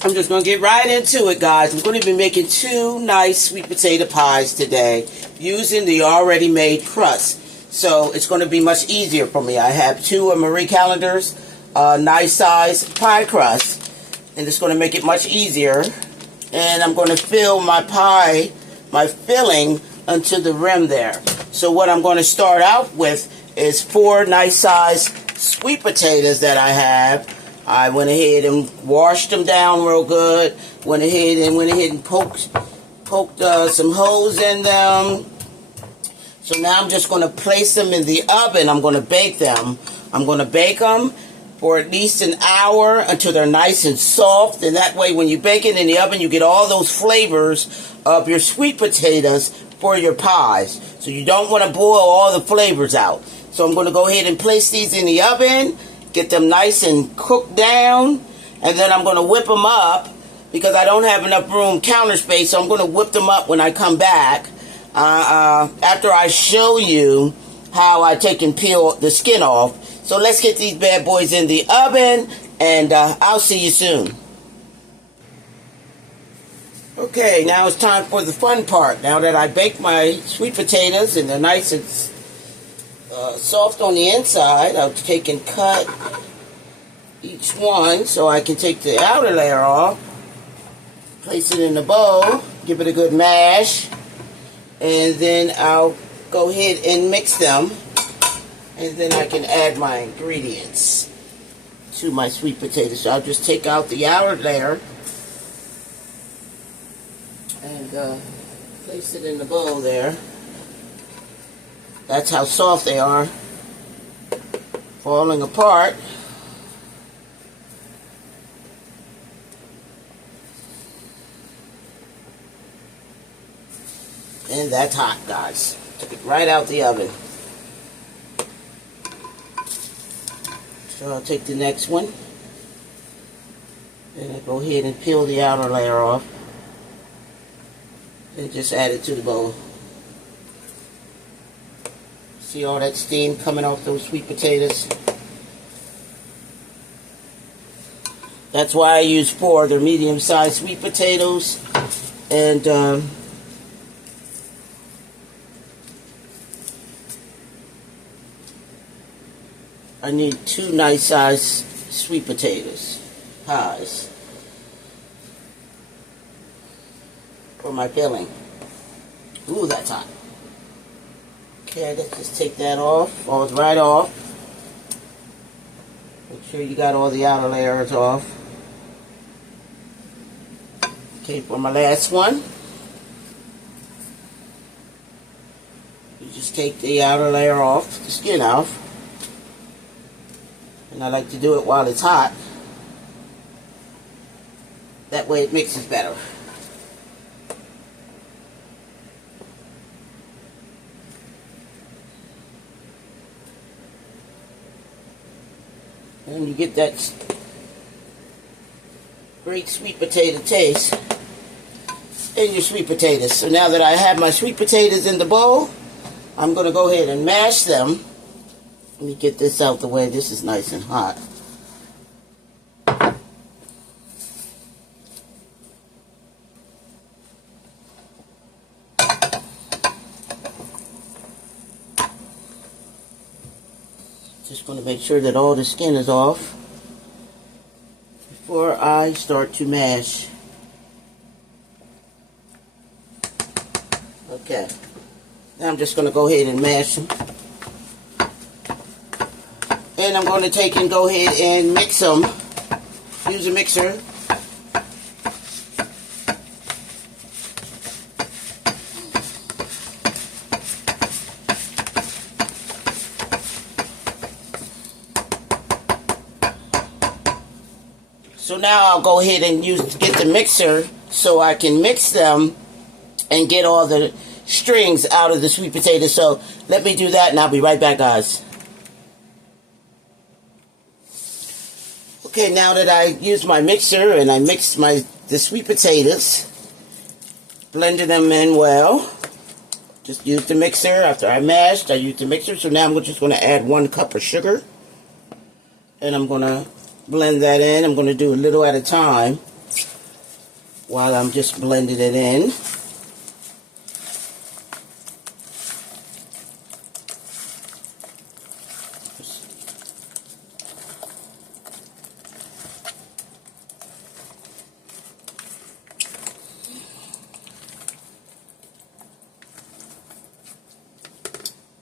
I'm just going to get right into it, guys. I'm going to be making 2 nice sweet potato pies today using the already made crust. So it's going to be much easier for me. I have 2 of Marie Callender's nice size pie crust, and it's going to make it much easier. And I'm going to fill my pie, my filling, unto the rim there. So what I'm going to start out with is 4 nice size sweet potatoes that I have. I went ahead and washed them down real good. Went ahead and poked some holes in them. So now I'm just going to place them in the oven. I'm going to bake them. I'm going to bake them for at least an hour until they're nice and soft. And that way when you bake it in the oven, you get all those flavors of your sweet potatoes for your pies. So you don't want to boil all the flavors out. So I'm going to go ahead and place these in the oven. Get them nice and cooked down, and then I'm going to whip them up because I don't have enough room counter space, so I'm going to whip them up when I come back after I show you how I take and peel the skin off. So let's get these bad boys in the oven, and I'll see you soon. Okay, now it's time for the fun part. Now that I baked my sweet potatoes and they're nice and soft on the inside, I'll take and cut each one so I can take the outer layer off, place it in the bowl, give it a good mash, and then I'll go ahead and mix them, and then I can add my ingredients to my sweet potatoes. So I'll just take out the outer layer and place it in the bowl there. That's how soft they are, falling apart. And that's hot, guys. Took it right out the oven. So I'll take the next one. And I'll go ahead and peel the outer layer off. And just add it to the bowl. See all that steam coming off those sweet potatoes? That's why I use 4. They're medium-sized sweet potatoes. And I need 2 nice-sized sweet potatoes pies for my filling. Ooh, that's hot. Okay, let's just take that off. Falls right off. Make sure you got all the outer layers off. Okay, for my last one, you just take the outer layer off, the skin off. And I like to do it while it's hot. That way it mixes better. And you get that great sweet potato taste in your sweet potatoes. So now that I have my sweet potatoes in the bowl, I'm going to go ahead and mash them. Let me get this out the way. This is nice and hot. Just going to make sure that all the skin is off before I start to mash. Okay. Now I'm just going to go ahead and mash them. And I'm going to take and go ahead and mix them. Use a mixer. So now I'll go ahead and get the mixer so I can mix them and get all the strings out of the sweet potato. So let me do that and I'll be right back, guys. Okay, now that I used my mixer and I mixed the sweet potatoes, blended them in well. Just used the mixer. After I mashed, I used the mixer. So now I'm just going to add 1 cup of sugar. And I'm going to blend that in. I'm going to do a little at a time. while I'm just blending it in.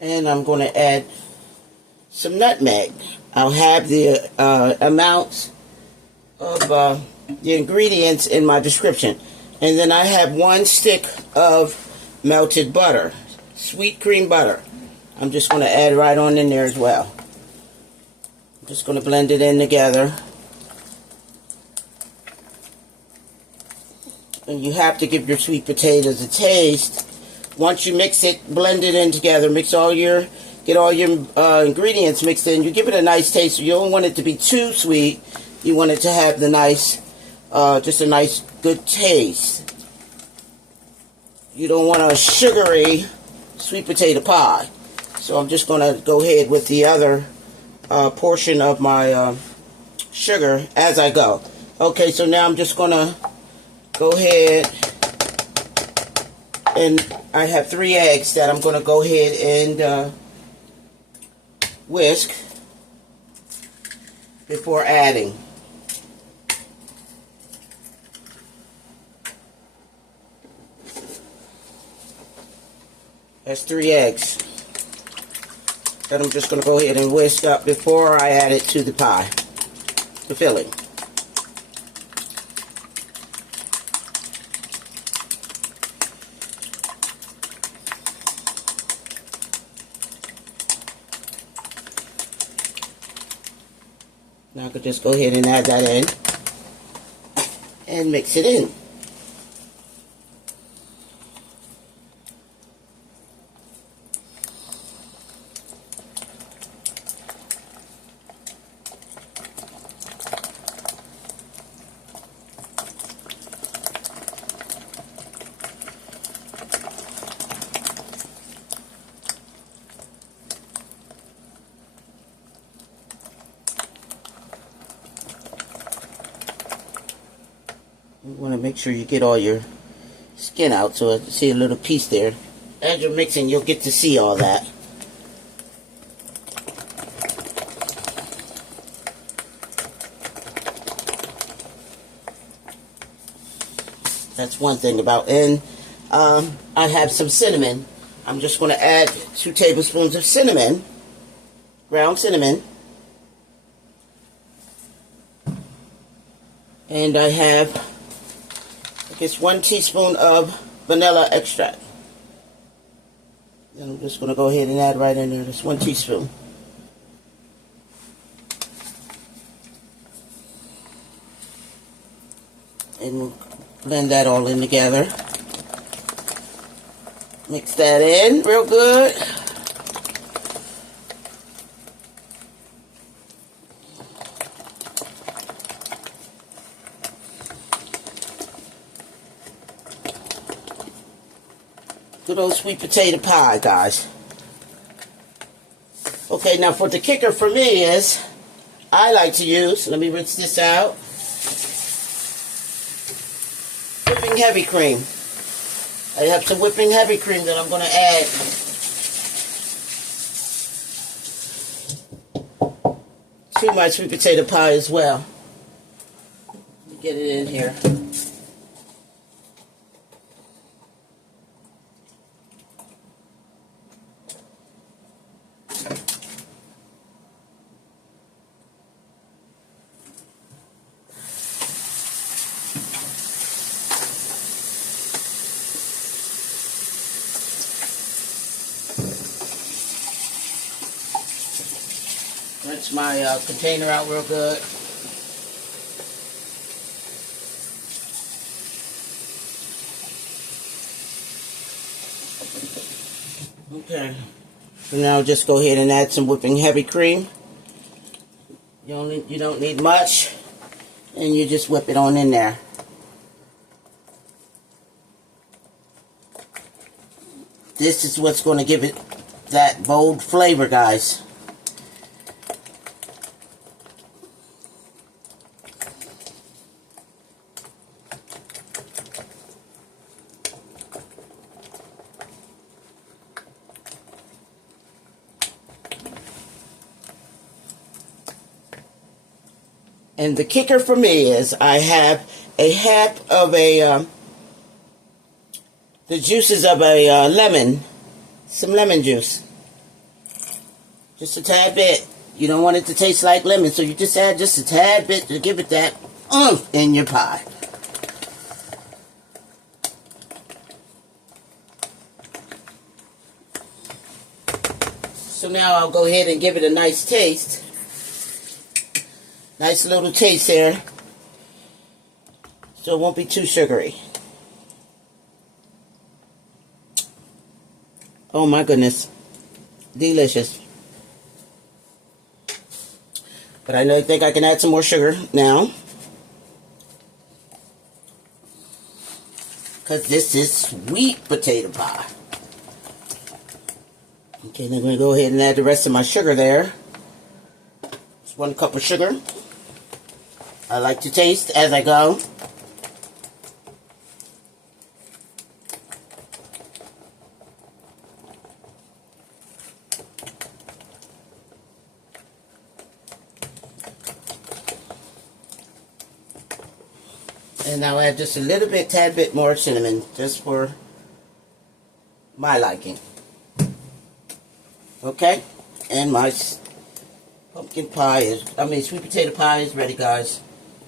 And I'm going to add some nutmeg. I'll have the amounts of the ingredients in my description. And then I have 1 stick of melted butter, sweet cream butter. I'm just going to add right on in there as well. I'm just going to blend it in together. And you have to give your sweet potatoes a taste. Once you mix it, blend it in together, get all your ingredients mixed in, you give it a nice taste. You don't want it to be too sweet. You want it to have the nice, just a nice, good taste. You don't want a sugary sweet potato pie. So I'm just going to go ahead with the other portion of my sugar as I go. Okay, so now I'm just going to go ahead, and I have 3 eggs that I'm going to go ahead and whisk before adding. That's 3 eggs that I'm just going to go ahead and whisk up before I add it to the pie, the filling. Now I could just go ahead and add that in and mix it in. You want to make sure you get all your skin out, so I see a little piece there. As you're mixing, you'll get to see all that. That's one thing about, and I have some cinnamon. I'm just going to add 2 tablespoons of cinnamon, ground cinnamon. And I have, I guess, 1 teaspoon of vanilla extract. And I'm just going to go ahead and add right in there, just 1 teaspoon. And we'll blend that all in together. Mix that in real good. Good old sweet potato pie, guys. Okay, now for the kicker for me is, I like to use, let me rinse this out, whipping heavy cream. I have some whipping heavy cream that I'm going to add to my sweet potato pie as well. Let me get it in here. Rinse my container out real good. Okay. So now just go ahead and add some whipping heavy cream. You don't need much, and you just whip it on in there. This is what's going to give it that bold flavor, guys. And the kicker for me is I have a half of the juices of a lemon, some lemon juice. Just a tad bit. You don't want it to taste like lemon, so you just add just a tad bit to give it that in your pie. So now I'll go ahead and give it a nice taste. Nice little taste there. So it won't be too sugary. Oh my goodness. Delicious. But I think I can add some more sugar now. Because this is sweet potato pie. Okay, then I'm going to go ahead and add the rest of my sugar there. Just 1 cup of sugar. I like to taste as I go. And I'll add just a little bit, tad bit more cinnamon, just for my liking. Okay, and my pumpkin pie is, sweet potato pie is ready, guys.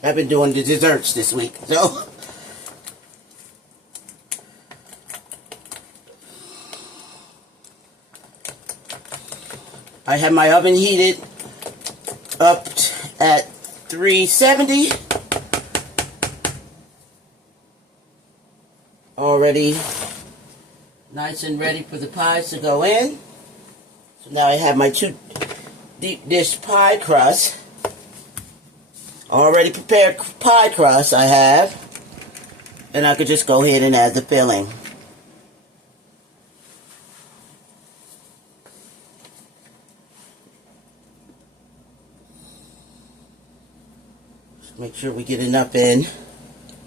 I've been doing the desserts this week, so. I have my oven heated up at 370. Already nice and ready for the pies to go in. So now I have my 2 deep dish pie crust. Already prepared pie crust I have. And I could just go ahead and add the filling. Just make sure we get enough in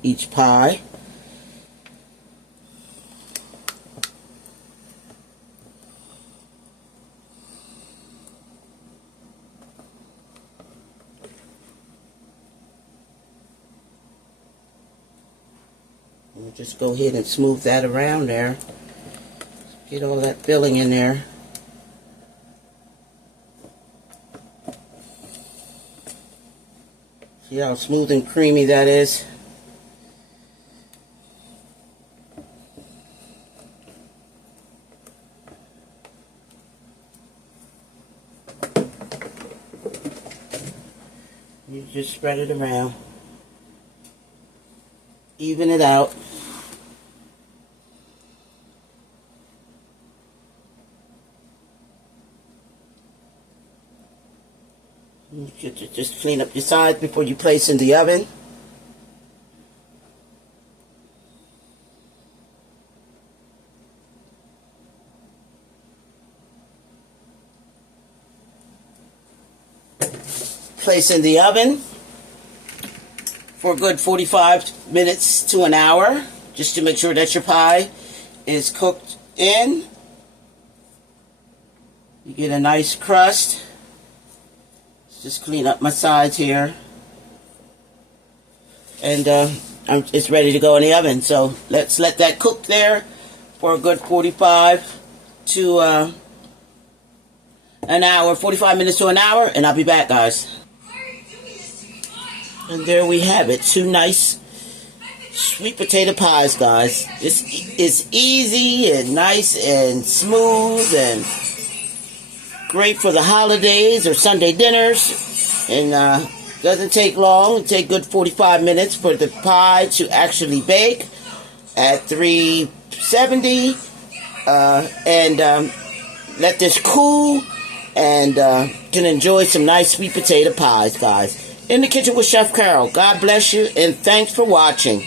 each pie. We'll just go ahead and smooth that around there. Get all that filling in there. See how smooth and creamy that is? You just spread it around. Even it out. You should just clean up your sides before you place in the oven. Place in the oven for a good 45 minutes to an hour, just to make sure that your pie is cooked in. You get a nice crust. Just clean up my sides here. And it's ready to go in the oven. So let's let that cook there for a good 45 to an hour, 45 minutes to an hour, and I'll be back, guys. And there we have it. 2 nice sweet potato pies, guys. It's easy and nice and smooth and great for the holidays or Sunday dinners. And doesn't take long. It takes good 45 minutes for the pie to actually bake at 370. And let this cool and can enjoy some nice sweet potato pies, guys. In the Kitchen with Chef Carol. God bless you, and thanks for watching.